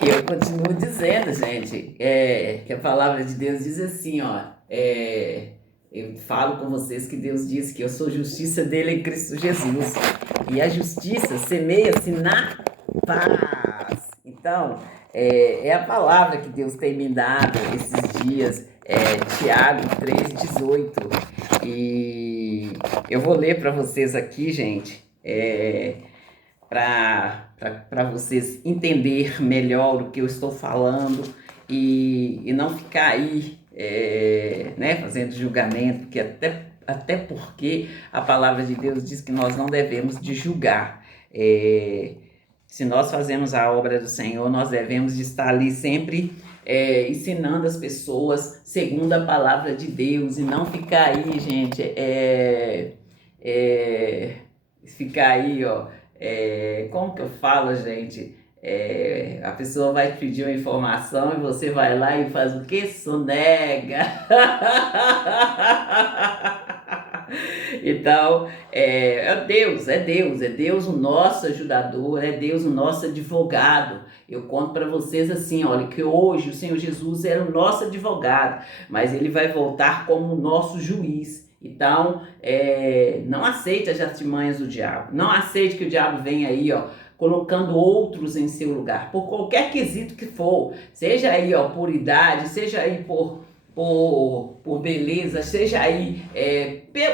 E eu continuo dizendo, gente, que a palavra de Deus diz assim, ó, eu falo com vocês que Deus diz que eu sou justiça dele em Cristo Jesus. E a justiça semeia-se na paz. Então, é a palavra que Deus tem me dado esses dias, Tiago 3,18. E eu vou ler para vocês aqui, gente, para vocês entender melhor o que eu estou falando e não ficar aí né, fazendo julgamento, porque até porque a palavra de Deus diz que nós não devemos de julgar. Se nós fazemos a obra do Senhor, nós devemos de estar ali sempre ensinando as pessoas segundo a palavra de Deus e não ficar aí, gente, ficar aí, ó, como que eu falo, gente? A pessoa vai te pedir uma informação e você vai lá e faz o que? Sonega. Então, é Deus o nosso ajudador, é Deus o nosso advogado. Eu conto para vocês assim, olha, que hoje o Senhor Jesus era o nosso advogado, mas ele vai voltar como o nosso juiz. Então, não aceite as artimanhas do diabo, não aceite que o diabo venha aí, ó, colocando outros em seu lugar, por qualquer quesito que for, seja aí, ó, por idade, seja aí por beleza, seja aí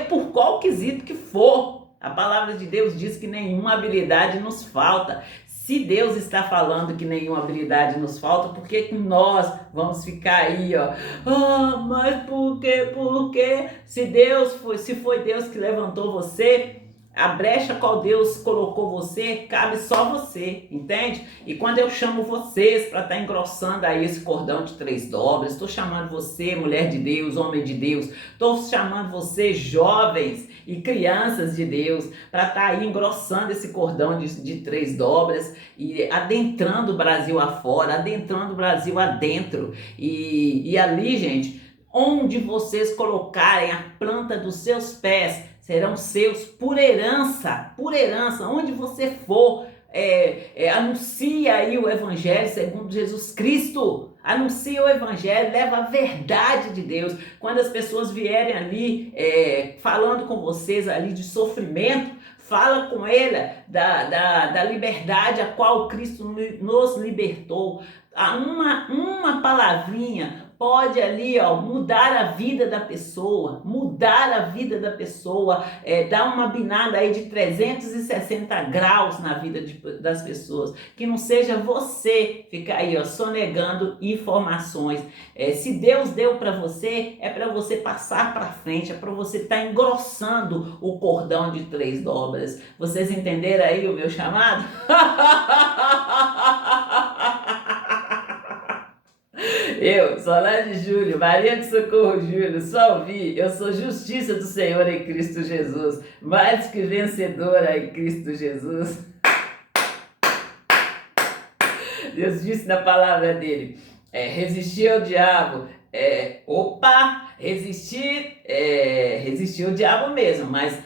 por qual quesito que for. A palavra de Deus diz que nenhuma habilidade nos falta. Se Deus está falando que nenhuma habilidade nos falta, por que nós vamos ficar aí, ó? Ah, mas por quê? Por quê? Se foi Deus que levantou você, a brecha qual Deus colocou você, cabe só você, entende? E quando eu chamo vocês para estar engrossando aí esse cordão de 3 dobras, estou chamando você, mulher de Deus, homem de Deus, estou chamando você, jovens e crianças de Deus, para estar aí engrossando esse cordão de 3 dobras e adentrando o Brasil afora, adentrando o Brasil adentro. E ali, gente, onde vocês colocarem a planta dos seus pés, serão seus por herança, onde você for, anuncia aí o Evangelho segundo Jesus Cristo, anuncia o Evangelho, leva a verdade de Deus. Quando as pessoas vierem ali falando com vocês ali de sofrimento, fala com ela da liberdade a qual Cristo nos libertou. Uma palavrinha pode ali, ó, mudar a vida da pessoa, dar uma binada aí de 360 graus na vida das pessoas, que não seja você ficar aí, ó, sonegando informações. Se Deus deu para você, é para você passar para frente, é para você estar engrossando o cordão de 3 dobras. Vocês entenderam aí o meu chamado? Eu, Solange Júlio, Maria de Socorro Júlio, Salvi, eu sou justiça do Senhor em Cristo Jesus, mais que vencedora em Cristo Jesus. Deus disse na palavra dele, resistir ao diabo, resistir ao diabo mesmo, mas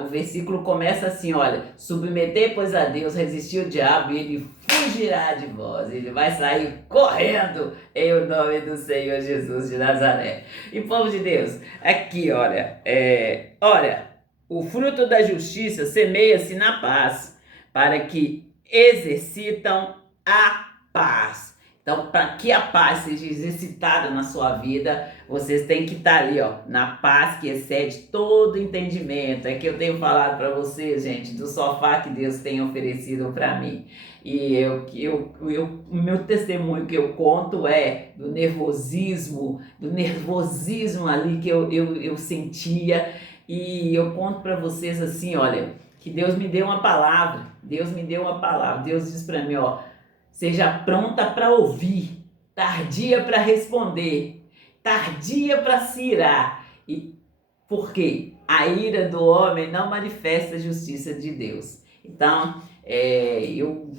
o versículo começa assim, olha, submeter, pois, a Deus, resistir ao diabo e ele fugirá de vós, ele vai sair correndo em o nome do Senhor Jesus de Nazaré. E povo de Deus, aqui, olha, o fruto da justiça semeia-se na paz, para que exercitam a paz. Então, para que a paz seja exercitada na sua vida, vocês têm que estar ali, ó, na paz que excede todo entendimento. É que eu tenho falado para vocês, gente, do sofá que Deus tem oferecido para mim. E o meu testemunho que eu conto é do nervosismo ali que eu sentia. E eu conto para vocês assim, olha, que Deus me deu uma palavra. Deus diz para mim, ó, seja pronta para ouvir, tardia para responder, tardia para se irar. E por quê? A ira do homem não manifesta a justiça de Deus. Então, eu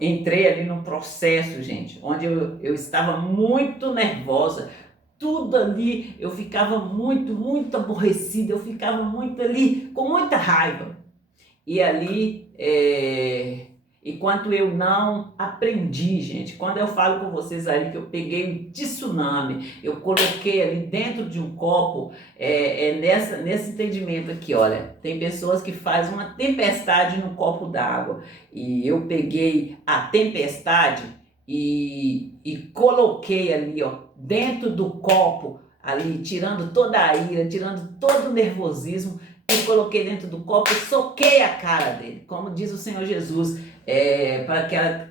entrei ali num processo, gente, onde eu estava muito nervosa. Tudo ali, eu ficava muito aborrecida, eu ficava muito ali, com muita raiva. E ali, enquanto eu não aprendi, gente. Quando eu falo com vocês ali que eu peguei um tsunami, eu coloquei ali dentro de um copo, nesse entendimento aqui, olha, tem pessoas que fazem uma tempestade no copo d'água, e eu peguei a tempestade e coloquei ali, ó, dentro do copo, ali, tirando toda a ira, tirando todo o nervosismo, e coloquei dentro do copo e soquei a cara dele, como diz o Senhor Jesus, para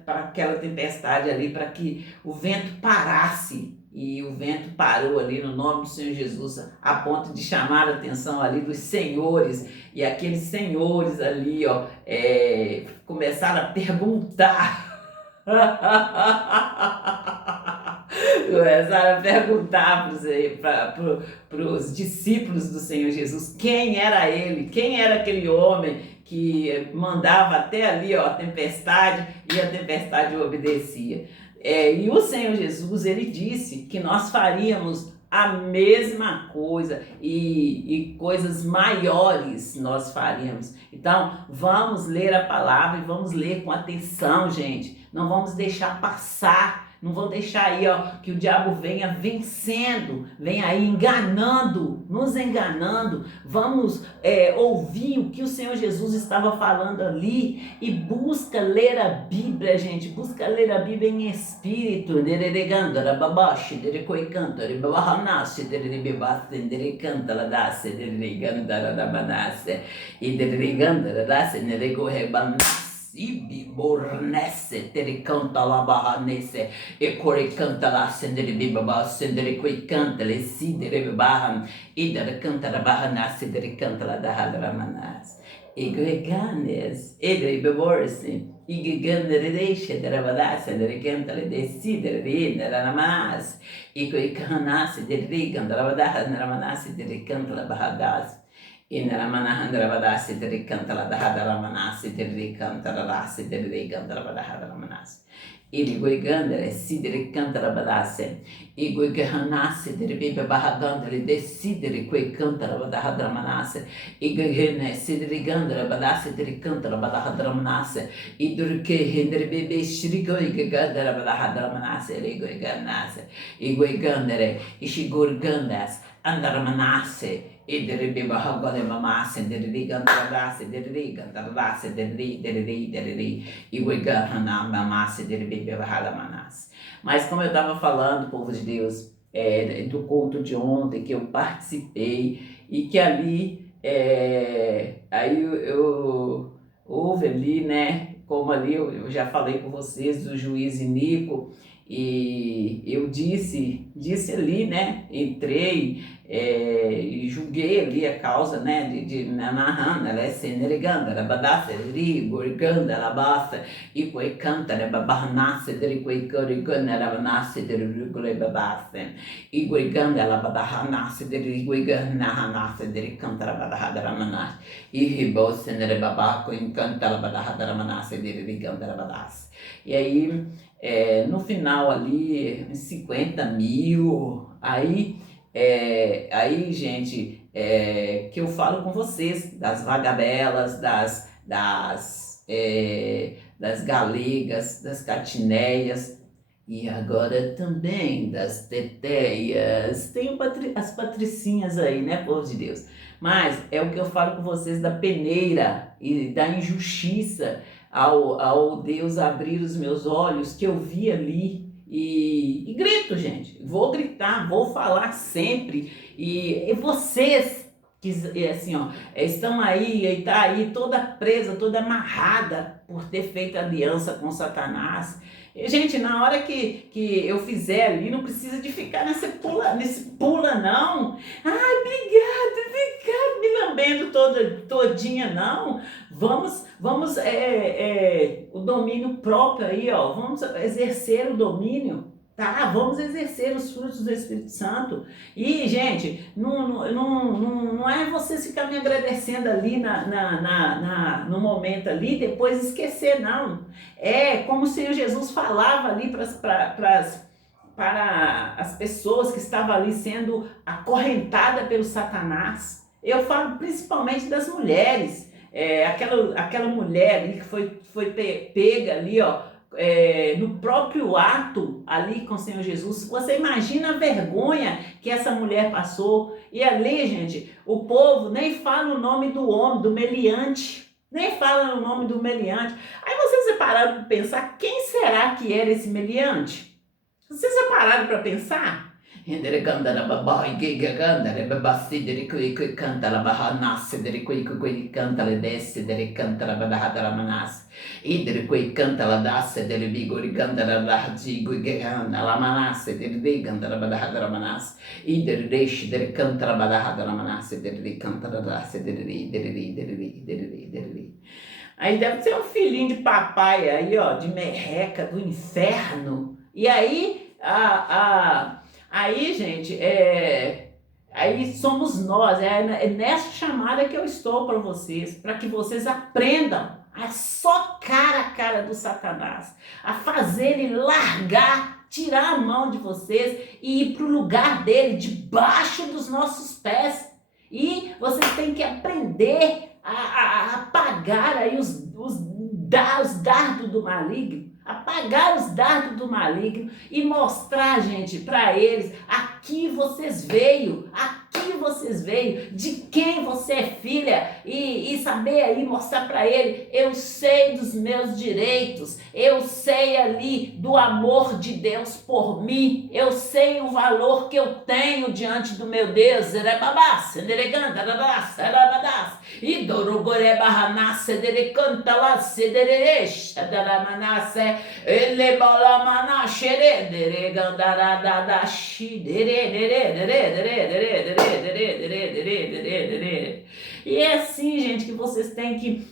aquela tempestade ali, para que o vento parasse. E o vento parou ali no nome do Senhor Jesus, a ponto de chamar a atenção ali dos senhores, e aqueles senhores ali, ó, começaram a perguntar. Começaram a perguntar para os discípulos do Senhor Jesus quem era ele, quem era aquele homem que mandava até ali, ó, a tempestade, e a tempestade obedecia. E o Senhor Jesus, ele disse que nós faríamos a mesma coisa, e coisas maiores nós faríamos. Então, vamos ler a palavra e vamos ler com atenção, gente. Não vamos deixar passar. Não vão deixar aí, ó, que o diabo venha vencendo, venha aí enganando, nos enganando. Vamos ouvir o que o Senhor Jesus estava falando ali e busca ler a Bíblia, gente. Busca ler a Bíblia em espírito. Ibi bornesse tere canta la bahanese e core canta la sendere bibaba sendere quei canta le sidere bahan idere canta la bahanase dere canta la dahadra manas e greganes edre beborsi e gigandere deixe dere badase dere canta le desidere ridere na manas e quei canase dere riganda la badahadra manase dere canta la bahadas. In Ramanahandra Vadasi de Cantala da Hadaramanasi de Cantala Rasi de Cantala da Hadaramanasi. Ili Guigandere Sidere Cantala Badase, e Guigahanasi de Biba Bahagandre decidere quei Cantala da Hadaramanasi, e Guigane Sidrigandra Badasi de Cantala da Hadaramanasi, e Durke Hinder Bebe Shrigo e Gigandra da Hadaramanasi, e Guiganase, e Guigandere, e Shigurgandas, Andaramanase. E deribe bahagole mamasse deribe gantarasse deribe gantarasse deribe e guigahana mamasse deribe bahalamanasse. Mas como eu estava falando, povo de Deus, do culto de ontem que eu participei e que ali aí eu houve ali, né, como ali eu já falei com vocês do juiz Inico, e eu disse ali, né, entrei e julguei ali a causa, né, de Nanahana, ela é seneriganda, ela badassa, rigorganda, ela basta, e quei canta, ela babarnasse, dele quei corigana, ela nasce, dele rigore babasse, e guiganda, ela babarnasse, dele guiganahanase, dele canta, ela badahadramanasse, e ribosse, ela babaco, encanta, ela badahadramanasse, dele riganda, ela badasse. E aí, no final ali, 50 mil, aí, gente, que eu falo com vocês, das vagabelas, das galegas, das catineias, e agora também das teteias. Tem as patricinhas aí, né, povo de Deus? Mas é o que eu falo com vocês da peneira e da injustiça, ao Deus abrir os meus olhos, que eu vi ali, e grito, gente, vou gritar, vou falar sempre, e vocês que assim, ó, estão aí, e tá aí toda presa, toda amarrada por ter feito aliança com Satanás. E, gente, na hora que eu fizer ali, não precisa de ficar nesse pula não. Ai, obrigado, me lambendo todinha, não. Vamos o domínio próprio aí, ó. Vamos exercer o domínio, tá? Vamos exercer os frutos do Espírito Santo. E, gente, não é você ficar me agradecendo ali no momento ali, depois esquecer, não. É como o Senhor Jesus falava ali para as pessoas que estavam ali sendo acorrentadas pelo Satanás. Eu falo principalmente das mulheres. aquela mulher ali que foi pega ali, ó, no próprio ato ali com o Senhor Jesus. Você imagina a vergonha que essa mulher passou. E ali, gente, o povo nem fala o nome do homem, do meliante. Nem fala o nome do meliante. Aí vocês já pararam para pensar quem será que era esse meliante? Vocês já pararam para pensar? Ele canta la babá e que canta le babassi dele que canta la barra nasce dele que canta le desce dele canta la badahada la manasse e dele que canta la dasse dele vigori canta la lardigo e canta la manasse dele canta la badahada la manasse e dele deixe dele canta la badahada la manasse dele canta la dasse dele. Aí deve ser um filhinho de papai aí, ó, de merreca do inferno. E aí aí, gente, aí somos nós, é nessa chamada que eu estou para vocês, para que vocês aprendam a socar a cara do Satanás, a fazer ele largar, tirar a mão de vocês e ir para o lugar dele, debaixo dos nossos pés. E vocês têm que aprender a apagar aí os dardos do maligno, apagar os dardos do maligno e mostrar, gente, para eles, aqui vocês veio, de quem você é filha e saber aí mostrar para ele, eu sei dos meus direitos, eu sei ali do amor de Deus por mim, eu sei o valor que eu tenho diante do meu Deus. E dorogore barra cedere canta lá cedere da manasse ele bola mana xere gandara da e é assim, gente, que vocês têm que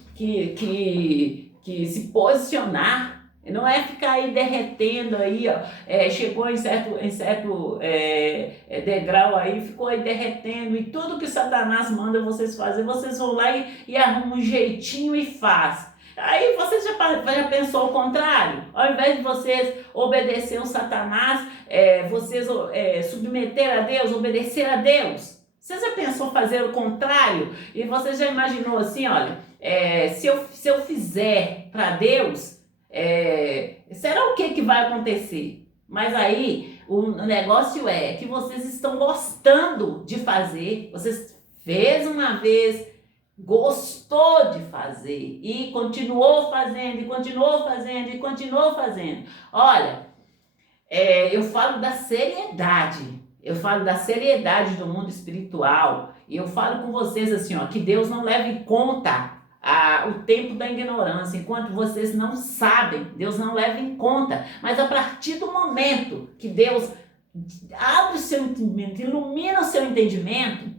se posicionar. Não é ficar aí derretendo aí, ó, chegou em certo degrau aí, ficou aí derretendo, e tudo que Satanás manda vocês fazer, vocês vão lá e arrumam um jeitinho e faz. Aí vocês já pensou o contrário? Ao invés de vocês obedecer o Satanás, vocês submeter a Deus, obedecer a Deus. Você já pensou fazer o contrário? E você já imaginou assim, olha, se eu fizer para Deus, será o que vai acontecer? Mas aí o negócio é que vocês estão gostando de fazer, vocês fez uma vez, gostou de fazer e continuou fazendo, e continuou fazendo, e continuou fazendo. Olha, eu falo da seriedade. Eu falo da seriedade do mundo espiritual. E eu falo com vocês assim, ó, que Deus não leva em conta o tempo da ignorância. Enquanto vocês não sabem, Deus não leva em conta. Mas a partir do momento que Deus abre o seu entendimento, ilumina o seu entendimento,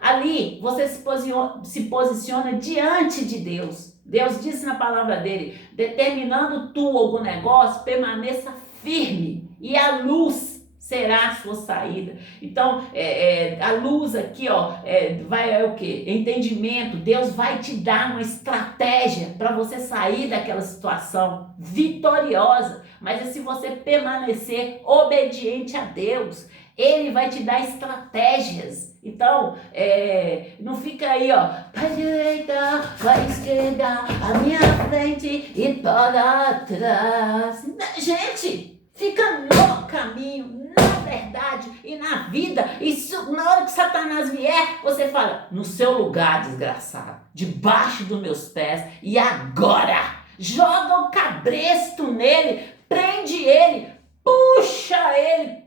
ali você se posiciona diante de Deus. Deus disse na palavra dele, determinando tu algum negócio, permaneça firme e a luz será a sua saída. Então, a luz aqui, ó, vai o quê? Entendimento. Deus vai te dar uma estratégia para você sair daquela situação vitoriosa. Mas é se você permanecer obediente a Deus. Ele vai te dar estratégias. Então, não fica aí, ó, para direita, para esquerda, a minha frente e para atrás. Gente, fica no caminho, na verdade e na vida. Isso, na hora que Satanás vier, você fala, no seu lugar, desgraçado, debaixo dos meus pés, e agora? Joga o cabresto nele, prende ele, puxa ele,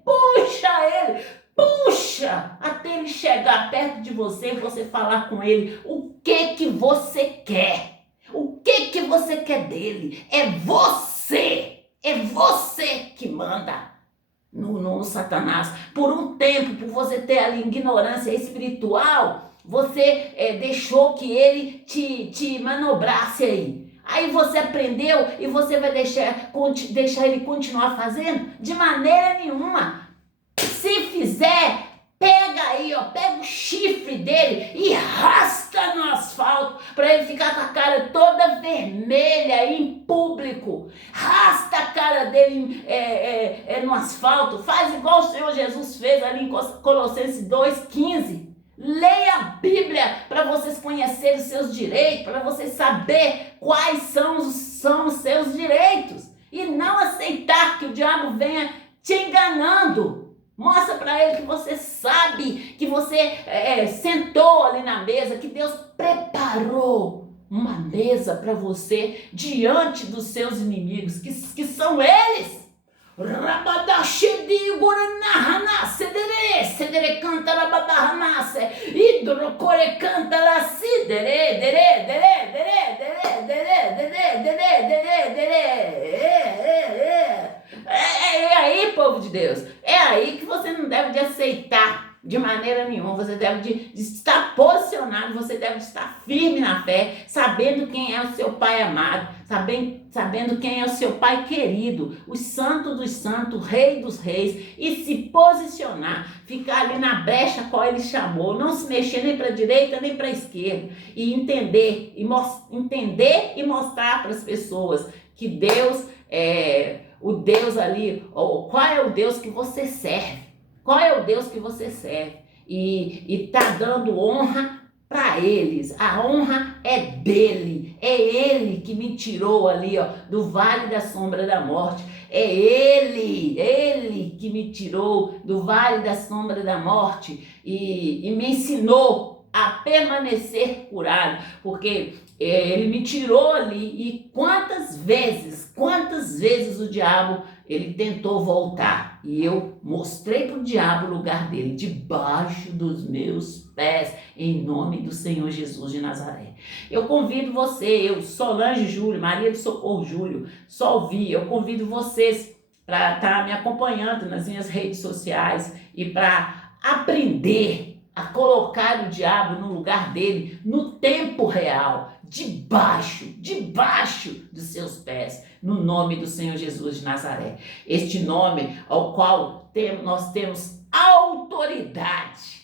puxa, até ele chegar perto de você e você falar com ele o que você quer. O que você quer dele? É você que manda no Satanás. Por um tempo, por você ter ali ignorância espiritual, você deixou que ele te manobrasse aí. Aí você aprendeu e você vai deixar ele continuar fazendo? De maneira nenhuma. Se fizer, pega aí, ó, pega o chifre dele e rasca no asfalto para ele ficar com a cara toda vermelha em público. Rasca a cara dele no asfalto. Faz igual o Senhor Jesus fez ali em Colossenses 2,15. Leia a Bíblia para vocês conhecerem os seus direitos, para vocês saber quais são os seus direitos. E não aceitar que o diabo venha te enganando. Mostra para ele que você sabe, que você sentou ali na mesa, que Deus preparou uma mesa para você diante dos seus inimigos, que são eles. Rabadashedi guranahana cedere cedere canta rabadahanase hidrocore canta la sidere dere dere dere dere dere dere dere dere dere. É aí, povo de Deus, é aí que você não deve de aceitar de maneira nenhuma. Você deve de estar posicionado, você deve de estar firme na fé, sabendo quem é o seu Pai amado, sabendo quem é o seu Pai querido, o Santo dos Santos, Rei dos Reis, e se posicionar, ficar ali na brecha qual ele chamou, não se mexer nem para a direita nem para a esquerda, e entender e mostrar para as pessoas que Deus é o Deus ali, qual é o Deus que você serve. Qual é o Deus que você serve? E tá dando honra para eles. A honra é dele. É ele que me tirou ali, do vale da sombra da morte. É ele que me tirou do vale da sombra da morte e me ensinou a permanecer curado, porque ele me tirou ali. E quantas vezes o diabo ele tentou voltar, e eu mostrei para o diabo o lugar dele, debaixo dos meus pés, em nome do Senhor Jesus de Nazaré. Eu convido você, eu, Solange Júlio, Maria do Socorro Júlio, Solvi, eu convido vocês para estar me acompanhando nas minhas redes sociais e para aprender a colocar o diabo no lugar dele, no tempo real, debaixo dos seus pés, no nome do Senhor Jesus de Nazaré. Este nome ao qual nós temos autoridade,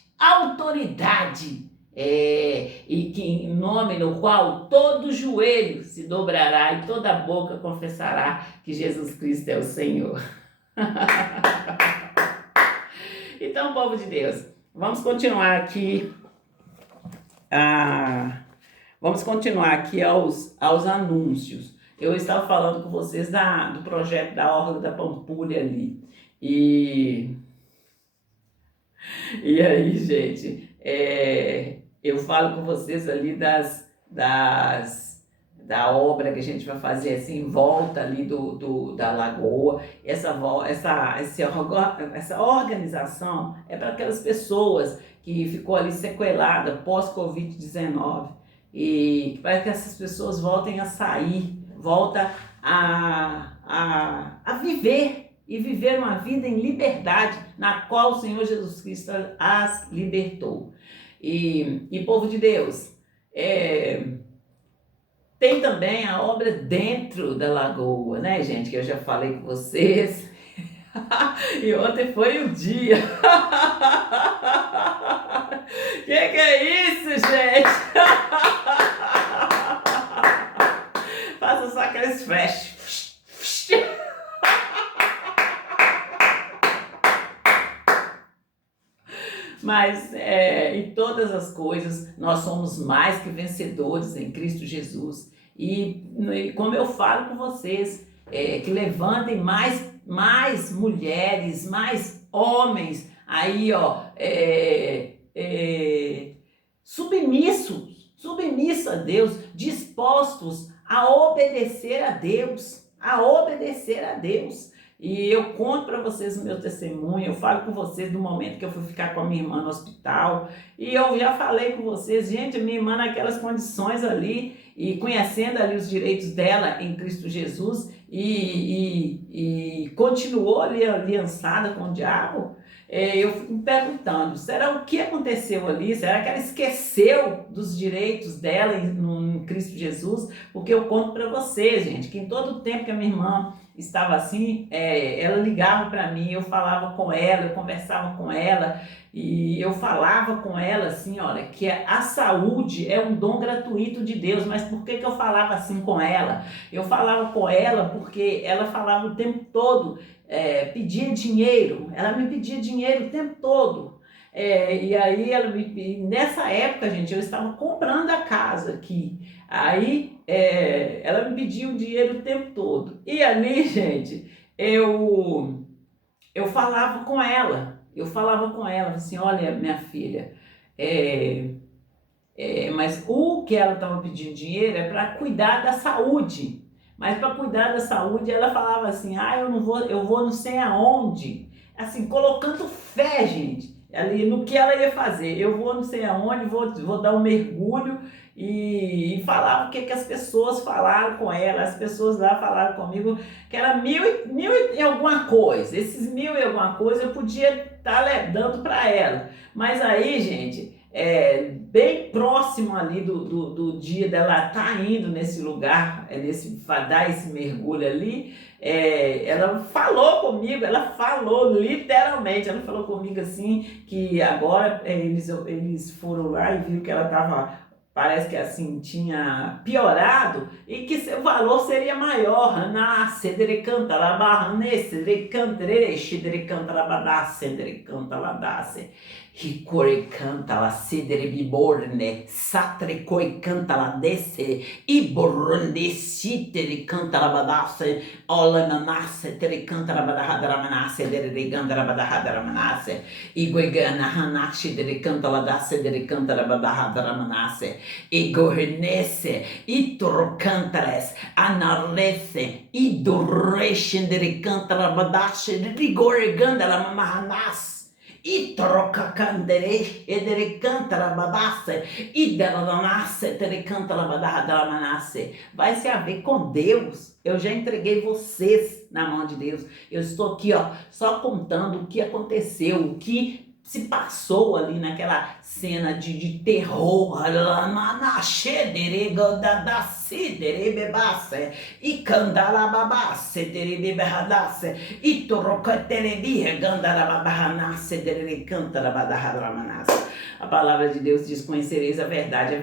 e que em nome no qual todo joelho se dobrará e toda boca confessará que Jesus Cristo é o Senhor. Então, povo de Deus, vamos continuar aqui aos anúncios. Eu estava falando com vocês do projeto da Orla da Pampulha ali. E aí, gente, eu falo com vocês ali da obra que a gente vai fazer assim, em volta ali da lagoa. Essa organização é para aquelas pessoas que ficou ali sequelada pós-Covid-19, e para que essas pessoas voltem a sair, voltem a viver, e viver uma vida em liberdade, na qual o Senhor Jesus Cristo as libertou. E povo de Deus, tem também a obra dentro da lagoa, né, gente, que eu já falei com vocês. E ontem foi o dia. Que é isso, gente? Faça só aqueles flash. Mas em todas as coisas nós somos mais que vencedores em Cristo Jesus. E como eu falo com vocês, que levantem mais mulheres, mais homens aí, submissos a Deus, dispostos a obedecer a Deus, E eu conto para vocês o meu testemunho, eu falo com vocês do momento que eu fui ficar com a minha irmã no hospital, e eu já falei com vocês, gente, a minha irmã naquelas condições ali, e conhecendo ali os direitos dela em Cristo Jesus, e continuou ali aliançada com o diabo. Eu fico me perguntando, será o que aconteceu ali? Será que ela esqueceu dos direitos dela em Cristo Jesus? Porque eu conto para vocês, gente, que em todo o tempo que a minha irmã estava assim, ela ligava para mim, eu falava com ela, eu conversava com ela, e eu falava com ela assim, olha, que a saúde é um dom gratuito de Deus. Mas por que eu falava assim com ela? Eu falava com ela porque ela falava o tempo todo, pedia dinheiro, ela me pedia dinheiro o tempo todo. E aí e nessa época, gente, eu estava comprando a casa aqui. Aí ela me pediu dinheiro o tempo todo. E ali, gente, eu falava com ela. Eu falava com ela, assim, olha, minha filha, é, mas o que ela estava pedindo dinheiro é para cuidar da saúde. Mas para cuidar da saúde, ela falava assim: ah, eu não vou, eu vou não sei aonde. Assim, colocando fé, gente, ali no que ela ia fazer. Eu vou não sei aonde, vou dar um mergulho e falava o que as pessoas falaram com ela. As pessoas lá falaram comigo que era mil e alguma coisa. Esses mil e alguma coisa eu podia estar dando para ela. Mas aí, gente, bem próximo ali do dia dela estar indo nesse lugar, dar esse mergulho ali, ela falou comigo, ela falou literalmente, ela falou comigo assim, que agora eles foram lá e viram que ela estava, parece que assim, tinha piorado e que o valor seria maior. Na cedere canta la barra, ne cedere cantere, cedere canta la badasse, cedere canta la dasse. Hicore canta la sedere biborne, satre coi canta la desse, iborne sitere canta la badasse, ola nanasse, tere canta la badahadra manasse, dere reganda la badahadra manasse, iguegana hanashi dere canta la dasse, dere canta la badahadra manasse, igornesse, itro cantares, anarlesse, idurreshen dere canta la badasse, rigoreganda la mamahanas. E troca candere e dere canta la badasse e dela lanasse tere canta la badada la manasse. Vai se haver com Deus. Eu já entreguei vocês na mão de Deus. Eu estou aqui, ó, só contando o que aconteceu, o que se passou ali naquela cena de terror. E candalababasse, terebebehadasse, e torocatelebia, gandalababaranasse, tererecantalabadarramanasse. A palavra de Deus diz: conhecereis a verdade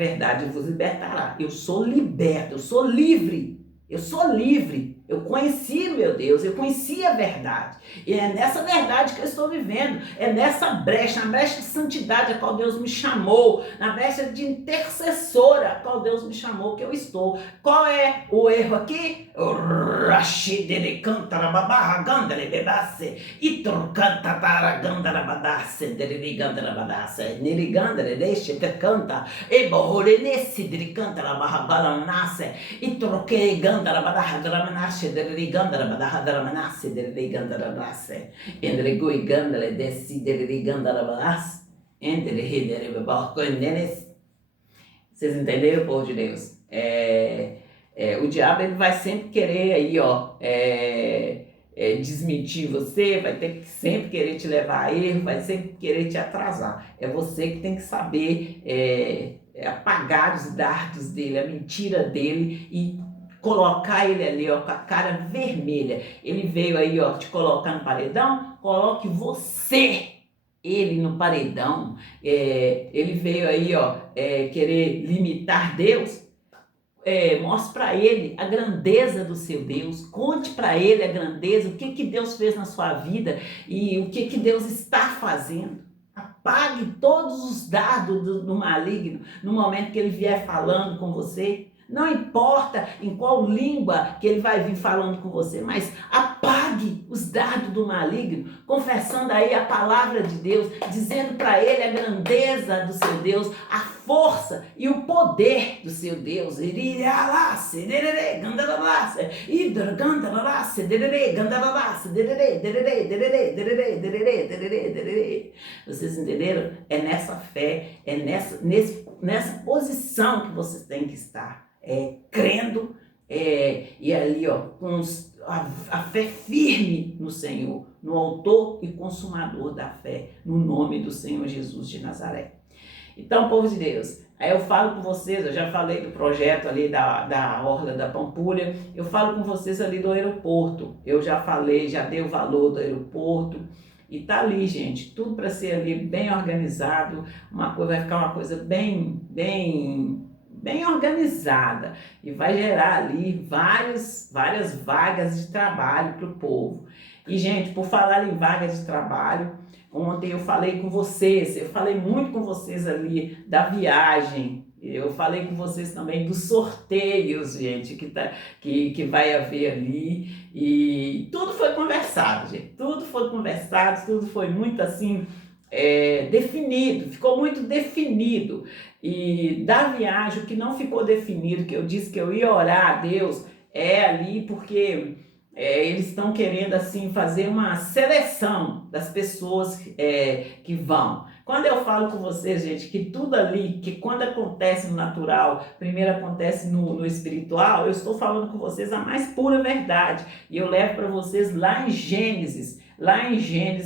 vos libertará. Eu sou liberto, eu sou livre. Eu sou livre, eu conheci meu Deus, eu conheci a verdade. E é nessa verdade que eu estou vivendo, é nessa brecha, na brecha de santidade a qual Deus me chamou, na brecha de intercessora a qual Deus me chamou que eu estou. Qual é o erro aqui? E troquei gandara badahadra manasse deri gandara badahadra manasse deri gandara manasse entre goi gandara desi deri gandara manasse entre deri babaco nenes. Vocês entenderam, povo de Deus? O diabo ele vai sempre querer aí, ó, desmentir você, vai ter que sempre querer te levar a erro, vai sempre querer te atrasar. É você que tem que saber apagar os dardos dele, a mentira dele e colocar ele ali, ó, com a cara vermelha. Ele veio aí, ó, te colocar no paredão, coloque ele no paredão. Ele veio aí, ó, querer limitar Deus. Mostre para ele a grandeza do seu Deus, conte para ele a grandeza, o que Deus fez na sua vida e o que Deus está fazendo. Apague todos os dardos do maligno no momento que ele vier falando com você. Não importa em qual língua que ele vai vir falando com você, mas apague os dardos do maligno, confessando aí a palavra de Deus, dizendo para ele a grandeza do seu Deus, a força e o poder do seu Deus. Vocês entenderam? É nessa fé, é nessa posição que vocês têm que estar. Crendo e ali, ó, com a fé firme no Senhor, no autor e consumador da fé, no nome do Senhor Jesus de Nazaré. Então, povo de Deus, aí eu falo com vocês, eu já falei do projeto ali da Orla da Pampulha, eu falo com vocês ali do aeroporto, eu já falei, já dei o valor do aeroporto, e tá ali, gente, tudo para ser ali bem organizado, vai ficar uma coisa bem bem organizada e vai gerar ali várias vagas de trabalho para o povo. E, gente, por falar em vagas de trabalho, ontem eu falei com vocês, eu falei muito com vocês ali da viagem, eu falei com vocês também dos sorteios, gente, que vai haver ali, e tudo foi conversado, gente, tudo foi conversado, tudo foi muito assim, definido, ficou muito definido. E da viagem, o que não ficou definido, que eu disse que eu ia orar a Deus, é ali porque eles estão querendo assim fazer uma seleção das pessoas que vão. Quando eu falo com vocês, gente, que tudo ali, que quando acontece no natural, primeiro acontece no espiritual, eu estou falando com vocês a mais pura verdade. E eu levo para vocês lá em Gênesis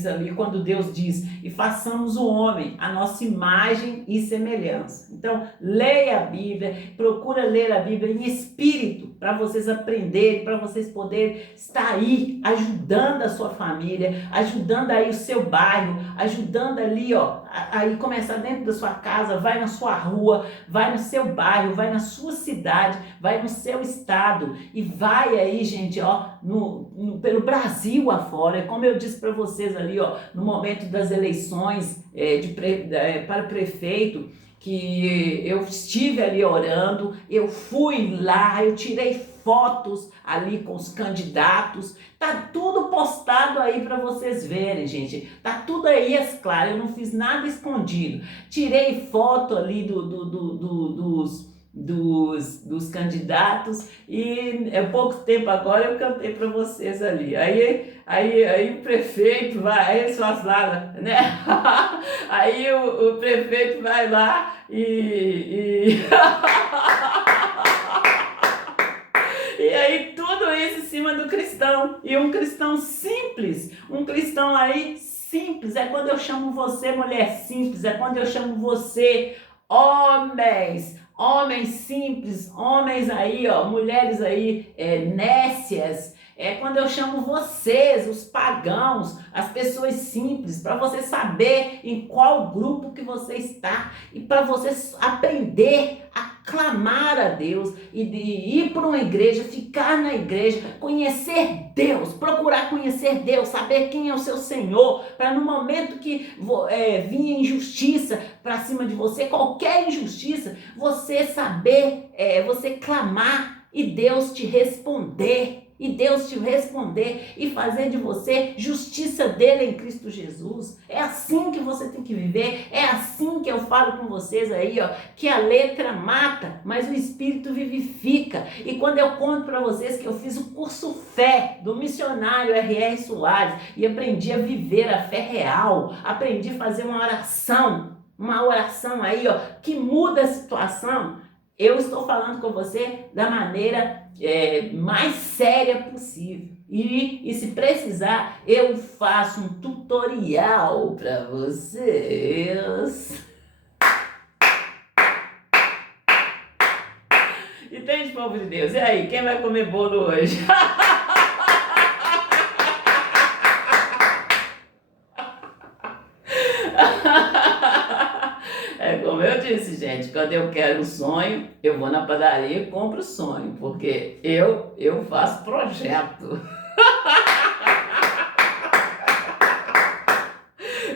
ali, quando Deus diz, e façamos o homem a nossa imagem e semelhança. Então, leia a Bíblia, procura ler a Bíblia em espírito, para vocês aprenderem, para vocês poderem estar aí, ajudando a sua família, ajudando aí o seu bairro, ajudando ali, aí começar dentro da sua casa, vai na sua rua, vai no seu bairro, vai na sua cidade, vai no seu estado, e vai aí, gente, pelo Brasil afora, como eu disse para vocês ali, no momento das eleições para prefeito, que eu estive ali orando, eu fui lá, eu tirei fotos ali com os candidatos, tá tudo postado aí para vocês verem, gente, tá tudo aí claro, eu não fiz nada escondido, tirei foto ali dos candidatos e pouco tempo agora eu cantei para vocês ali. Aí o prefeito vai, aí eles fazem, né? Aí o prefeito vai lá e e aí tudo isso em cima do cristão, e um cristão simples, um cristão aí simples, é quando eu chamo você mulher simples, é quando eu chamo você homens simples, homens aí, mulheres aí nécias, é quando eu chamo vocês, os pagãos, as pessoas simples, para você saber em qual grupo que você está e para você aprender a clamar a Deus e de ir para uma igreja, ficar na igreja, conhecer Deus, procurar conhecer Deus, saber quem é o seu Senhor, para no momento que vinha injustiça para cima de você, qualquer injustiça, você saber, você clamar e Deus te responder. E fazer de você justiça dele em Cristo Jesus. É assim que você tem que viver, é assim que eu falo com vocês aí, que a letra mata, mas o Espírito vivifica. E quando eu conto para vocês que eu fiz o curso Fé do missionário R.R. Soares e aprendi a viver a fé real, aprendi a fazer uma oração aí, que muda a situação, eu estou falando com você da maneira mais séria possível. E se precisar, eu faço um tutorial para vocês. Entende, povo de Deus? E aí, quem vai comer bolo hoje? Como eu disse, gente, quando eu quero um sonho, eu vou na padaria e compro o sonho, porque eu faço projeto.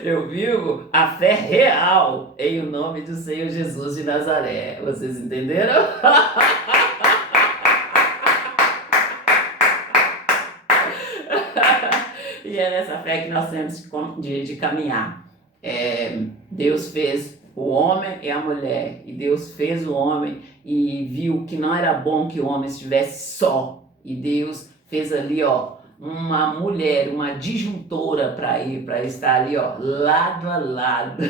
Eu vivo a fé real em o nome do Senhor Jesus de Nazaré. Vocês entenderam? E é nessa fé que nós temos de caminhar. Deus fez o homem e a mulher, e Deus fez o homem e viu que não era bom que o homem estivesse só, e Deus fez ali uma mulher, uma disjuntora para estar ali lado a lado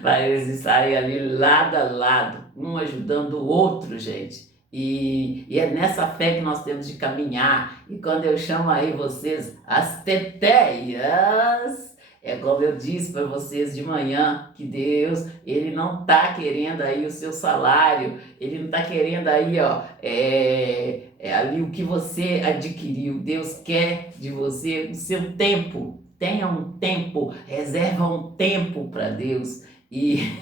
para eles estarem ali lado a lado, um ajudando o outro, gente. E é nessa fé que nós temos de caminhar. E quando eu chamo aí vocês, as teteias, é como eu disse para vocês de manhã, que Deus, Ele não está querendo aí o seu salário, Ele não está querendo aí, ali o que você adquiriu. Deus quer de você o seu tempo. Tenha um tempo, reserva um tempo para Deus. E,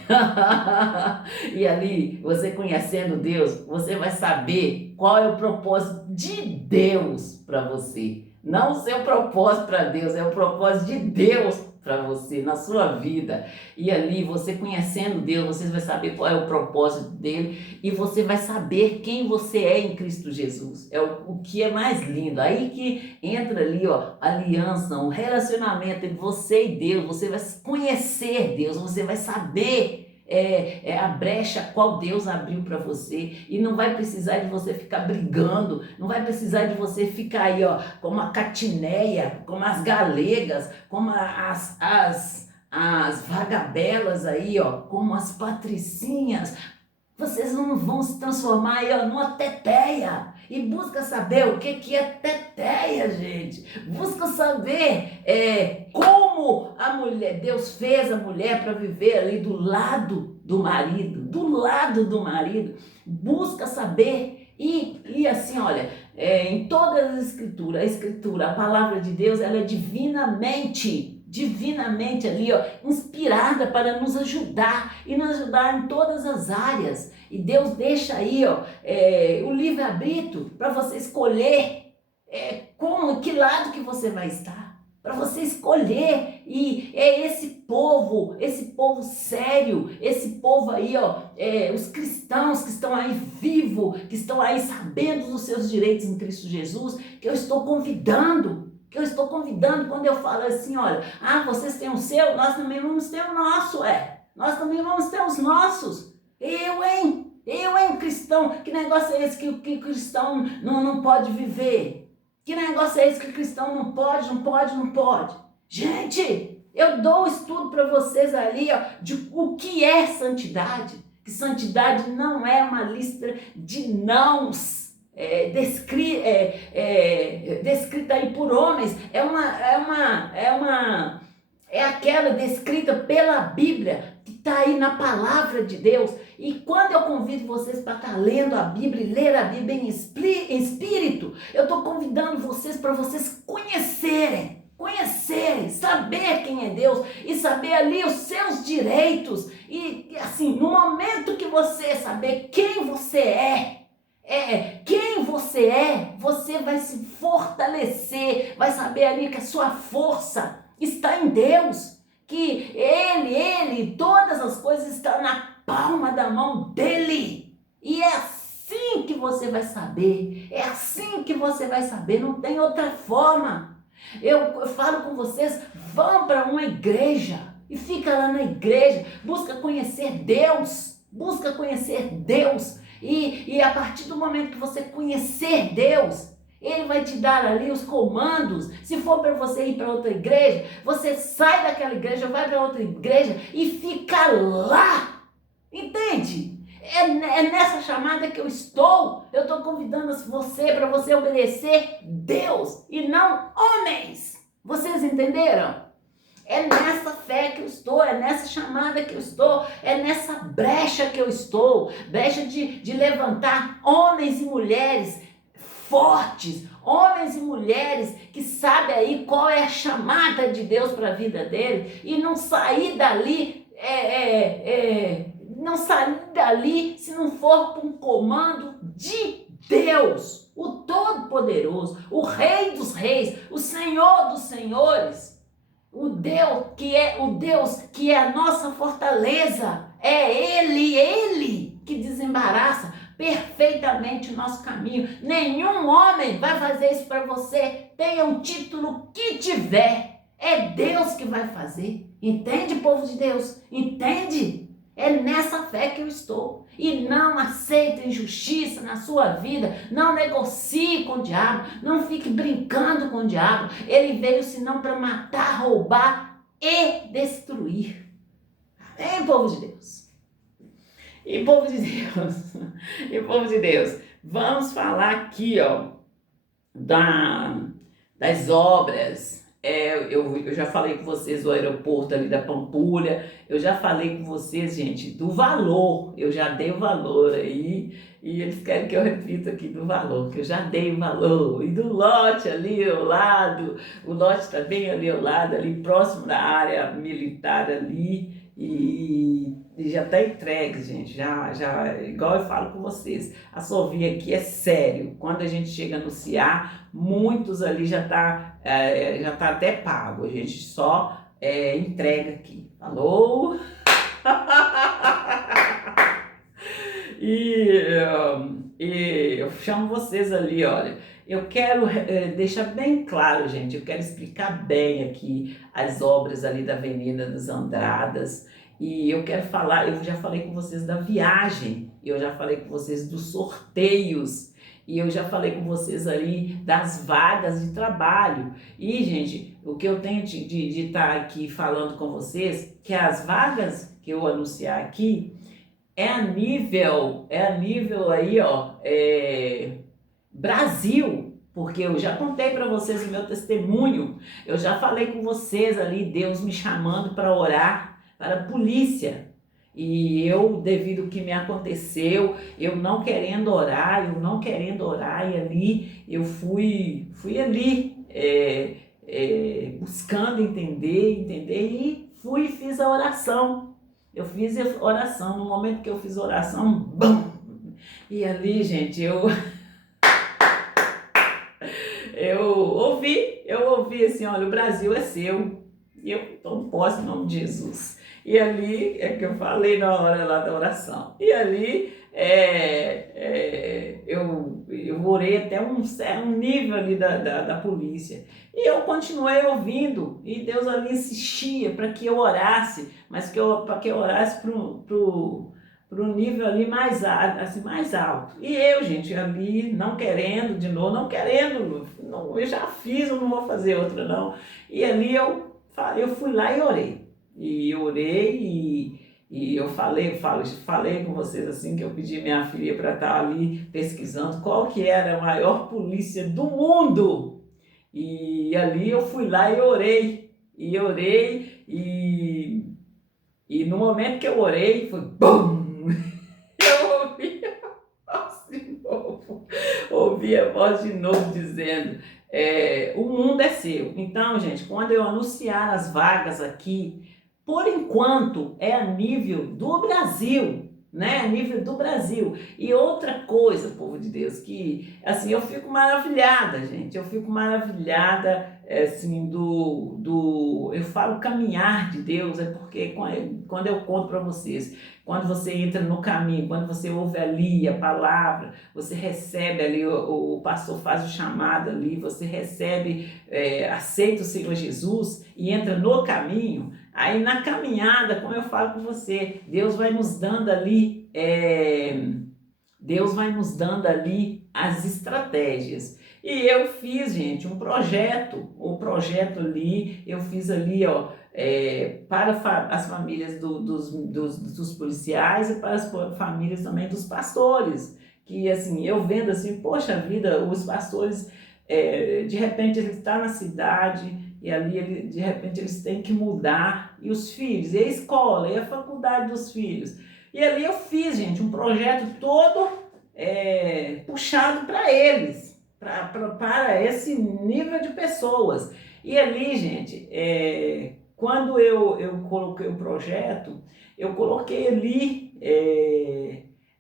e ali, você conhecendo Deus, você vai saber qual é o propósito de Deus para você. Não o seu propósito para Deus, é o propósito de Deus para você, na sua vida. E ali, você conhecendo Deus, você vai saber qual é o propósito dele e você vai saber quem você é em Cristo Jesus. É o que é mais lindo. Aí que entra ali, ó, a aliança, um relacionamento entre você e Deus. Você vai conhecer Deus, você vai saber a brecha qual Deus abriu para você e não vai precisar de você ficar brigando, não vai precisar de você ficar aí, ó, como a Catineia, como as galegas, como as vagabelas aí, ó, como as patricinhas. Vocês não vão se transformar aí, ó, numa teteia. E busca saber o que é teteia, gente. Busca saber como a mulher, Deus fez a mulher para viver ali do lado do marido. Do lado do marido. Busca saber e assim, olha, em todas as escrituras, a palavra de Deus, ela é divinamente ali, ó, inspirada para nos ajudar e nos ajudar em todas as áreas. E Deus deixa aí, ó, o livre-arbítrio para você escolher que lado que você vai estar, para você escolher. E é esse povo sério, esse povo aí, ó, os cristãos que estão aí vivos, que estão aí sabendo dos seus direitos em Cristo Jesus, que eu estou convidando quando eu falo assim, olha, vocês têm o seu, nós também vamos ter o nosso, nós também vamos ter os nossos. Eu, hein, cristão, que negócio é esse que o cristão não pode viver? Que negócio é esse que o cristão não pode? Gente, eu dou estudo para vocês ali, ó, de o que é santidade, que santidade não é uma lista de nãos, descrita aí por homens, é aquela descrita pela Bíblia, que está aí na palavra de Deus. E quando eu convido vocês para estar lendo a Bíblia e ler a Bíblia em espírito, eu estou convidando vocês para vocês conhecerem, saber quem é Deus e saber ali os seus direitos. E assim, no momento que você saber quem você você vai se fortalecer, vai saber ali que a sua força está em Deus, que Ele, todas as coisas estão na palma da mão dEle. E é assim que você vai saber, não tem outra forma. Eu falo com vocês, vão para uma igreja e fica lá na igreja, busca conhecer Deus. E a partir do momento que você conhecer Deus, Ele vai te dar ali os comandos. Se for para você ir para outra igreja, você sai daquela igreja, vai para outra igreja e fica lá. Entende? É nessa chamada que eu estou convidando você para você obedecer Deus e não homens. Vocês entenderam? É nessa fé que eu estou, é nessa chamada que eu estou, é nessa brecha que eu estou, brecha de levantar homens e mulheres fortes, homens e mulheres que sabem aí qual é a chamada de Deus para a vida dele e não sair dali, se não for com um comando de Deus, o Todo-Poderoso, o Rei dos Reis, o Senhor dos Senhores. O Deus que é a nossa fortaleza, é Ele que desembaraça perfeitamente o nosso caminho. Nenhum homem vai fazer isso para você, tenha um título que tiver, é Deus que vai fazer. Entende, povo de Deus? Entende? É nessa fé que eu estou. E não aceite injustiça na sua vida. Não negocie com o diabo. Não fique brincando com o diabo. Ele veio senão para matar, roubar e destruir. Amém, povo de Deus? E povo de Deus, vamos falar aqui, ó, das obras. Eu já falei com vocês do aeroporto ali da Pampulha, eu já falei com vocês, gente, do valor, eu já dei o valor aí, e eles querem que eu repita aqui do valor, que eu já dei o valor, e do lote ali ao lado, o lote está bem ali ao lado, ali próximo da área militar ali, e já está entregue, gente. Já, igual eu falo com vocês, a Sovi aqui é sério. Quando a gente chega a anunciar, muitos ali já tá até pago. A gente só entrega aqui. Alô? E, eu chamo vocês ali, olha. Eu quero deixar bem claro, gente. Eu quero explicar bem aqui as obras ali da Avenida dos Andradas. E eu quero falar, eu já falei com vocês da viagem, eu já falei com vocês dos sorteios, e eu já falei com vocês ali das vagas de trabalho. E, gente, o que eu tenho de estar aqui falando com vocês, que as vagas que eu anunciar aqui, é a nível aí, ó, Brasil, porque eu já contei para vocês o meu testemunho, eu já falei com vocês ali, Deus me chamando para orar para a polícia, e eu, devido ao que me aconteceu, eu não querendo orar, e ali eu fui ali, buscando entender, e fiz a oração. Eu fiz a oração, no momento que eu fiz a oração, bam! E ali, gente, eu ouvi assim, olha, o Brasil é seu, e eu tomo posse em nome de Jesus. E ali é que eu falei na hora lá da oração. E ali eu orei até um nível ali da polícia. E eu continuei ouvindo, e Deus ali insistia para que eu orasse, mas para que eu orasse para um nível ali mais alto. E eu, gente, ali não querendo, de novo, eu já fiz, eu não vou fazer outra não. E ali eu fui lá e orei. E eu falei com vocês assim, que eu pedi minha filha para estar ali pesquisando qual que era a maior polícia do mundo. E ali eu fui lá e orei. E no momento que eu orei, foi BUM! Eu ouvi a voz de novo. Ouvi a voz de novo dizendo, o mundo é seu. Então, gente, quando eu anunciar as vagas aqui, por enquanto é a nível do Brasil, né? A nível do Brasil. E outra coisa, povo de Deus, que assim, eu fico maravilhada, gente. Eu fico maravilhada, assim, eu falo caminhar de Deus, porque quando eu conto para vocês, quando você entra no caminho, quando você ouve ali a palavra, você recebe ali, o pastor faz o chamado ali, você recebe, aceita o Senhor Jesus e entra no caminho. Aí na caminhada, como eu falo com você, Deus vai nos dando ali as estratégias. E eu fiz, gente, um projeto ali, eu fiz ali, ó, para as famílias dos policiais e para as famílias também dos pastores. Que assim, eu vendo assim, poxa vida, os pastores, de repente ele está na cidade, e ali, de repente, eles têm que mudar. E os filhos, e a escola, e a faculdade dos filhos. E ali eu fiz, gente, um projeto todo puxado para eles, para esse nível de pessoas. E ali, gente, quando eu coloquei o projeto, eu coloquei ali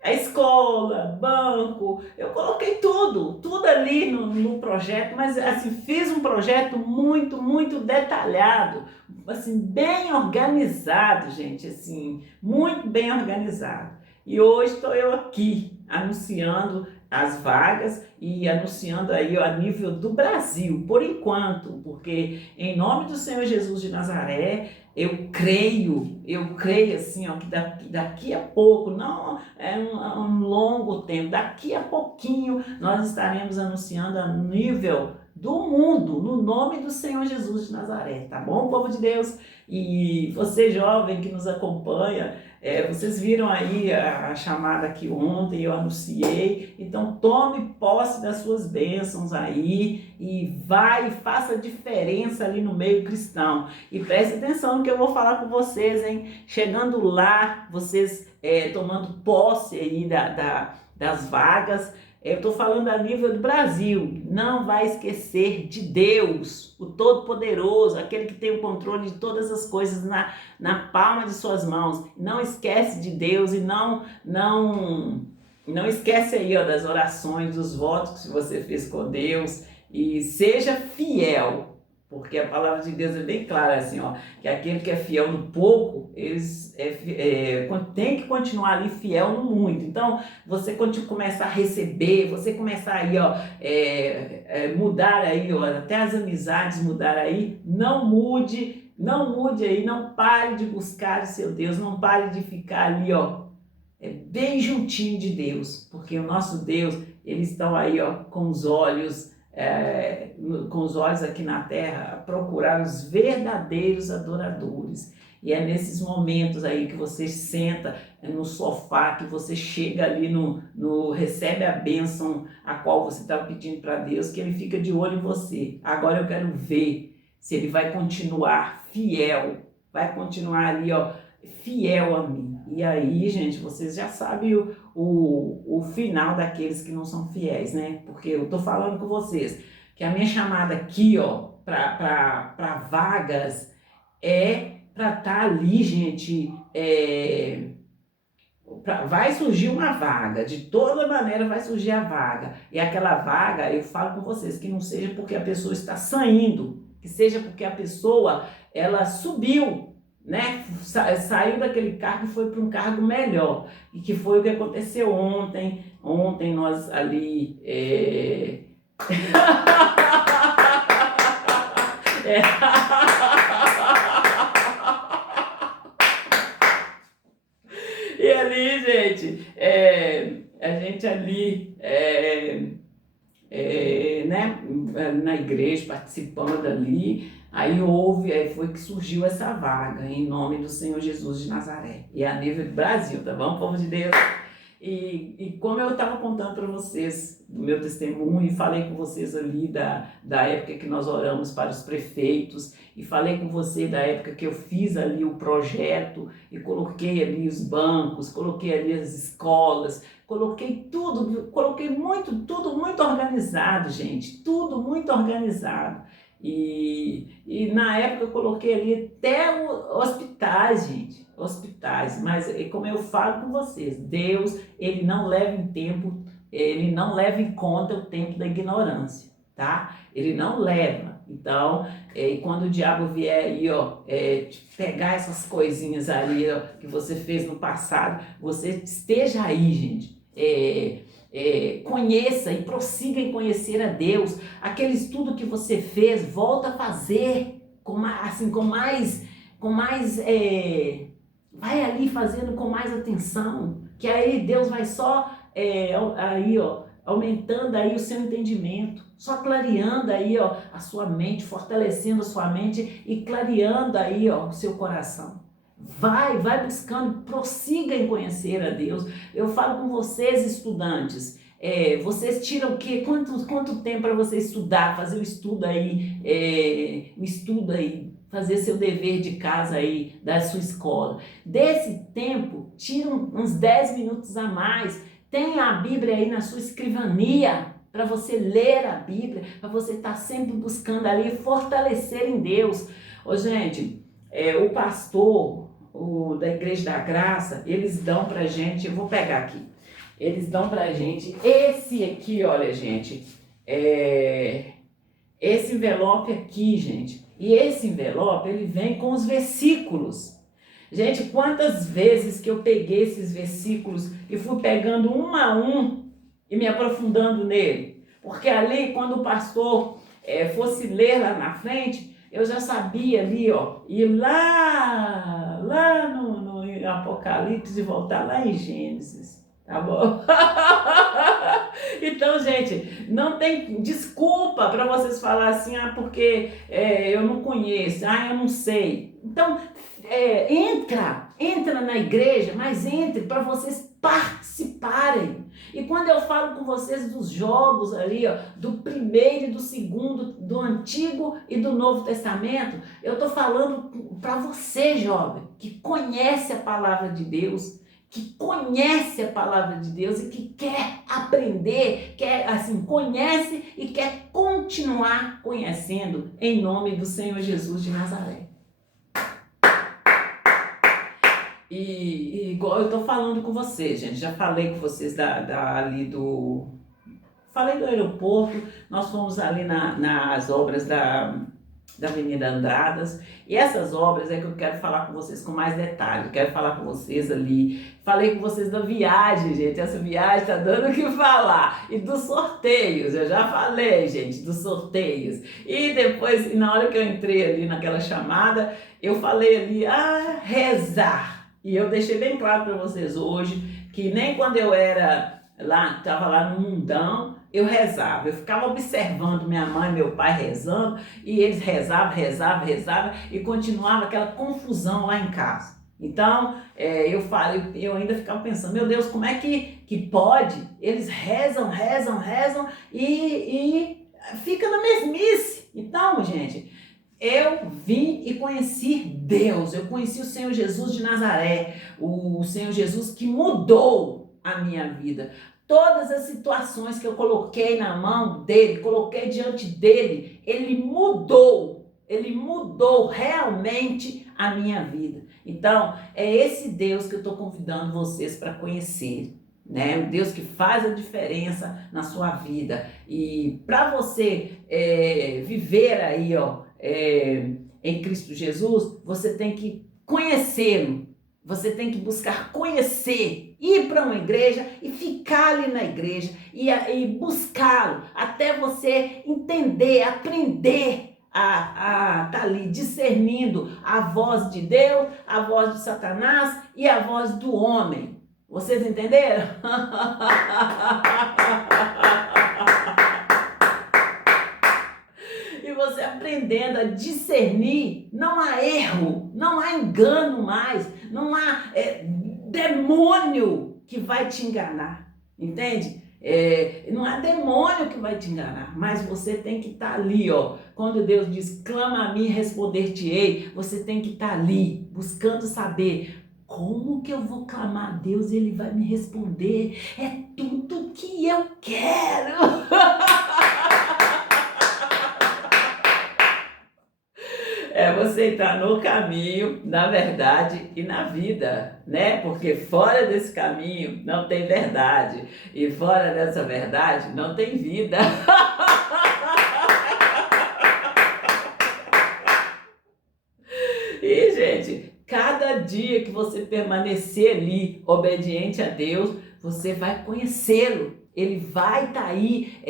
a escola, banco, eu coloquei tudo ali no projeto, mas assim, fiz um projeto muito, muito detalhado, assim, bem organizado, gente, assim, muito bem organizado. E hoje estou eu aqui anunciando as vagas e anunciando aí a nível do Brasil, por enquanto, porque em nome do Senhor Jesus de Nazaré, eu creio assim, ó, que daqui a pouco, não é um longo tempo, daqui a pouquinho nós estaremos anunciando a nível do mundo, no nome do Senhor Jesus de Nazaré, tá bom, povo de Deus? E você jovem que nos acompanha, vocês viram aí a chamada que ontem eu anunciei, então tome posse das suas bênçãos aí e faça diferença ali no meio cristão. E preste atenção no que eu vou falar com vocês, hein? Chegando lá, vocês tomando posse aí das vagas, Eu estou falando a nível do Brasil. Não vai esquecer de Deus, o Todo-Poderoso, aquele que tem o controle de todas as coisas na palma de suas mãos. Não esquece de Deus e não esquece aí, ó, das orações, dos votos que você fez com Deus, e seja fiel. Porque a palavra de Deus é bem clara assim, ó, que aquele que é fiel no pouco, tem que continuar ali fiel no muito. Então, você começa a receber, você começa aí, ó, mudar aí, ó, até as amizades mudar aí, não mude aí, não pare de buscar o seu Deus, não pare de ficar ali, ó, bem juntinho de Deus, porque o nosso Deus, eles estão aí, ó, com os olhos aqui na terra, a procurar os verdadeiros adoradores. E é nesses momentos aí que você senta no sofá, que você chega ali recebe a bênção a qual você está pedindo para Deus, que ele fica de olho em você. Agora eu quero ver se ele vai continuar fiel, vai continuar ali, ó, fiel a mim. E aí, gente, vocês já sabem o final daqueles que não são fiéis, né? Porque eu tô falando com vocês que a minha chamada aqui, ó, para vagas é para estar ali, gente, vai surgir uma vaga, de toda maneira vai surgir a vaga. E aquela vaga, eu falo com vocês, que não seja porque a pessoa está saindo, que seja porque a pessoa, ela subiu, né? Saiu daquele cargo e foi para um cargo melhor, e que foi o que aconteceu ontem. Ontem nós ali e ali, gente, a gente ali né, na igreja, participando ali, aí foi que surgiu essa vaga, em nome do Senhor Jesus de Nazaré, e a nível do Brasil, tá bom, povo de Deus? E como eu estava contando para vocês do meu testemunho, e falei com vocês ali da época que nós oramos para os prefeitos, e falei com você da época que eu fiz ali o projeto, e coloquei ali os bancos, coloquei ali as escolas, coloquei tudo, tudo muito organizado, gente, tudo muito organizado. E na época eu coloquei ali até hospitais, gente, hospitais, mas como eu falo com vocês, Deus, ele não leva em conta o tempo da ignorância, tá? Ele não leva. Então, quando o diabo vier aí, ó, pegar essas coisinhas ali, ó, que você fez no passado, você esteja aí, gente, conheça e prossiga em conhecer a Deus. Aquele estudo que você fez, volta a fazer vai ali fazendo com mais atenção, que aí Deus vai só aí, ó, aumentando aí o seu entendimento, só clareando aí, ó, a sua mente, fortalecendo a sua mente e clareando aí, ó, o seu coração. Vai buscando, prossiga em conhecer a Deus. Eu falo com vocês, estudantes, vocês tiram o quê? Quanto tempo para você estudar, fazer o estudo aí, fazer seu dever de casa aí, da sua escola. Desse tempo, tira uns 10 minutos a mais, tenha a Bíblia aí na sua escrivania, para você ler a Bíblia, para você estar sempre buscando ali fortalecer em Deus. Ô, gente, o pastor da Igreja da Graça, eles dão pra gente, eu vou pegar aqui, eles dão pra gente esse aqui, olha, gente, esse envelope aqui, gente, e esse envelope, ele vem com os versículos. Gente, quantas vezes que eu peguei esses versículos e fui pegando um a um e me aprofundando nele, porque ali, quando o pastor fosse ler lá na frente, eu já sabia ali, ó, ir lá no Apocalipse e voltar lá em Gênesis, tá bom? Então, gente, não tem desculpa para vocês falarem assim, porque eu não conheço, eu não sei. Então, entra na igreja, mas entre para vocês participarem. E quando eu falo com vocês dos jogos ali, ó, do primeiro e do segundo, do Antigo e do Novo Testamento, eu estou falando para você, jovem, que conhece a palavra de Deus, que conhece a palavra de Deus e que quer aprender, quer assim, conhece e quer continuar conhecendo em nome do Senhor Jesus de Nazaré. E igual eu tô falando com vocês, gente, já falei com vocês falei do aeroporto, nós fomos ali nas obras da Avenida Andradas, e essas obras é que eu quero falar com vocês com mais detalhe, eu quero falar com vocês ali, falei com vocês da viagem, gente, essa viagem tá dando o que falar, e dos sorteios, eu já falei, gente, dos sorteios, e depois, na hora que eu entrei ali naquela chamada, eu falei ali, rezar, e eu deixei bem claro para vocês hoje, que nem quando eu era lá, estava lá no mundão, eu rezava, eu ficava observando minha mãe e meu pai rezando, e eles rezavam, e continuava aquela confusão lá em casa. Então, eu ainda ficava pensando, meu Deus, como é que pode? Eles rezam, e fica na mesmice. Então, gente, eu vim e conheci Deus, eu conheci o Senhor Jesus de Nazaré, o Senhor Jesus que mudou a minha vida. Todas as situações que eu coloquei na mão dele, coloquei diante dele, ele mudou realmente a minha vida. Então, é esse Deus que eu estou convidando vocês para conhecer, né? O Deus que faz a diferença na sua vida. E para você viver aí, em Cristo Jesus, você tem que conhecê-lo. Você tem que buscar conhecer, ir para uma igreja e ficar ali na igreja e buscá-lo até você entender, aprender a estar ali discernindo a voz de Deus, a voz de Satanás e a voz do homem. Vocês entenderam? E você aprendendo a discernir, não há erro, não há engano mais, não há demônio que vai te enganar, entende? Não há demônio que vai te enganar, mas você tem que estar ali, quando Deus diz, clama a mim e responder-te-ei, você tem que estar ali, buscando saber como que eu vou clamar a Deus e Ele vai me responder, é tudo que eu quero. É você entrar no caminho, na verdade e na vida, né? Porque fora desse caminho não tem verdade e fora dessa verdade não tem vida. E, gente, cada dia que você permanecer ali, obediente a Deus, você vai conhecê-lo. Ele vai estar aí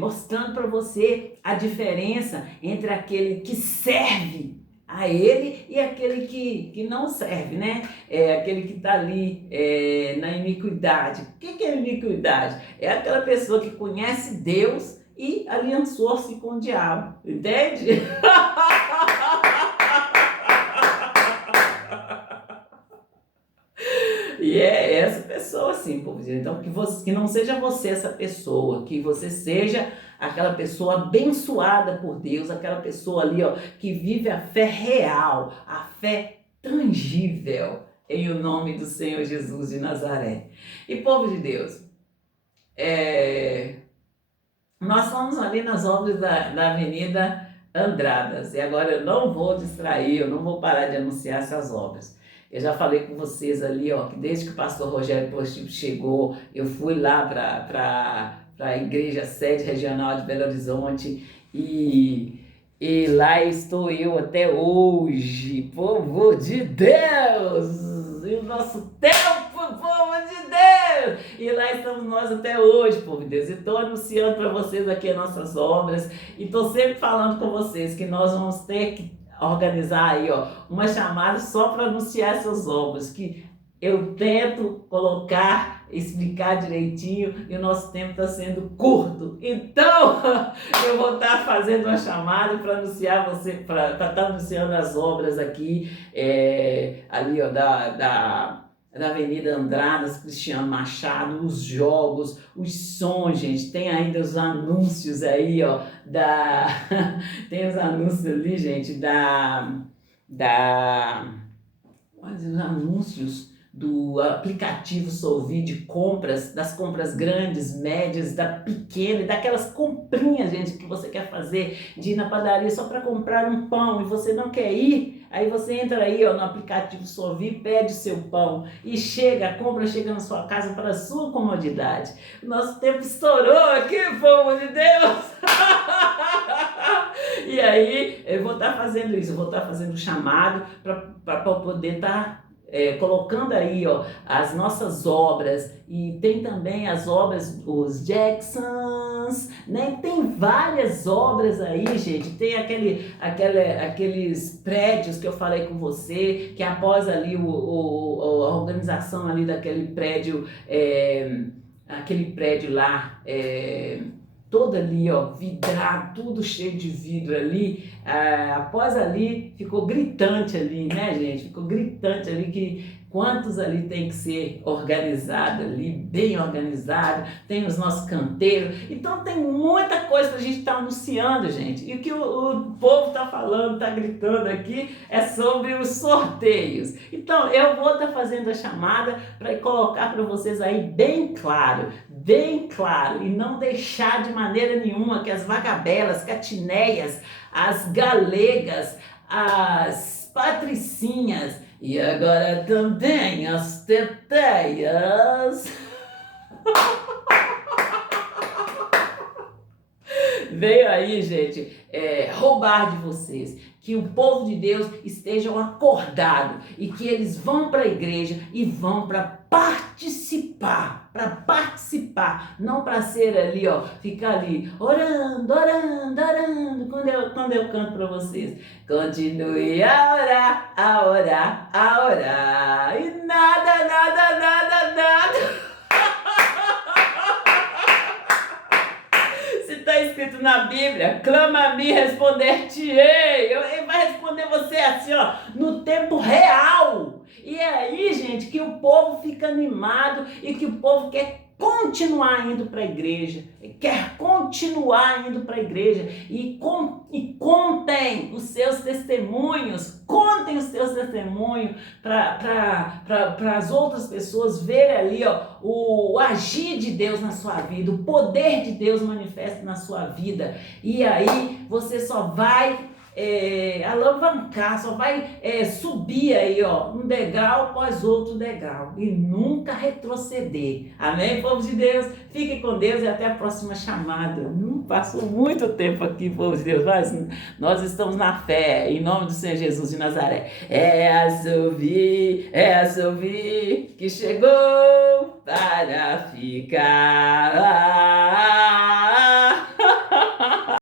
mostrando para você a diferença entre aquele que serve a ele e aquele que não serve, né? Aquele que está ali na iniquidade. O que é iniquidade? É aquela pessoa que conhece Deus e aliançou-se com o diabo, entende? E é essa pessoa assim, povo. Então, que não seja você essa pessoa, que você seja aquela pessoa abençoada por Deus, aquela pessoa ali, que vive a fé real, a fé tangível, em o nome do Senhor Jesus de Nazaré. E povo de Deus, nós fomos ali nas obras da Avenida Andradas, e agora eu não vou distrair, eu não vou parar de anunciar essas obras. Eu já falei com vocês ali, que desde que o pastor Rogério Postipo chegou, eu fui lá para a igreja sede regional de Belo Horizonte e lá estou eu até hoje, povo de Deus! E o nosso tempo, povo de Deus! E lá estamos nós até hoje, povo de Deus. E estou anunciando para vocês aqui as nossas obras e estou sempre falando com vocês que nós vamos ter que organizar aí, uma chamada só para anunciar essas obras, que eu tento colocar, explicar direitinho e o nosso tempo está sendo curto. Então, eu vou estar fazendo uma chamada para anunciar para estar anunciando as obras aqui, ali, da Avenida Andradas, Cristiano Machado, os jogos, os sons, gente, tem ainda os anúncios aí, tem os anúncios ali, gente, os anúncios do aplicativo Solvi de compras, das compras grandes, médias, da pequena, e daquelas comprinhas, gente, que você quer fazer, de ir na padaria só para comprar um pão e você não quer ir, aí você entra aí, ó, no aplicativo Solvi, pede o seu pão e chega, a compra chega na sua casa para a sua comodidade. O nosso tempo estourou aqui, povo de Deus! E aí, eu vou estar fazendo isso, eu vou estar fazendo o chamado para poder estar colocando aí, ó, as nossas obras, e tem também as obras, os Jacksons, né? Tem várias obras aí, gente. Tem aqueles prédios que eu falei com você, que após ali a organização ali daquele prédio, aquele prédio lá, todo ali, ó, vidrado, tudo cheio de vidro ali, após ali, ficou gritante ali, né, gente? Ficou gritante ali que quantos ali tem que ser organizado ali, bem organizado, tem os nossos canteiros, então tem muita coisa pra gente estar anunciando, gente. E o que o povo tá falando, tá gritando aqui, é sobre os sorteios. Então, eu vou estar fazendo a chamada para colocar para vocês aí bem claro, e não deixar de maneira nenhuma que as vagabelas, catineias, as galegas, as patricinhas e agora também as teteias veio aí, gente, roubar de vocês. Que o povo de Deus estejam acordados e que eles vão para a igreja e vão para participar, não para ser ali, ó, ficar ali orando, quando eu canto para vocês. Continue a orar, e nada. Está escrito na Bíblia, clama a mim, responder-te-ei. Ele vai responder você assim, ó, no tempo real. E é aí, gente, que o povo fica animado e que o povo quer continuar indo para a igreja, e contem os seus testemunhos, para as outras pessoas verem ali, ó, o agir de Deus na sua vida, o poder de Deus manifesto na sua vida, e aí você só vai alavancar, só vai subir aí, ó, um degrau após outro degrau e nunca retroceder. Amém, povo de Deus? Fiquem com Deus e até a próxima chamada. Não passou muito tempo aqui, povo de Deus, mas nós estamos na fé, em nome do Senhor Jesus de Nazaré. É a Solvi que chegou para ficar.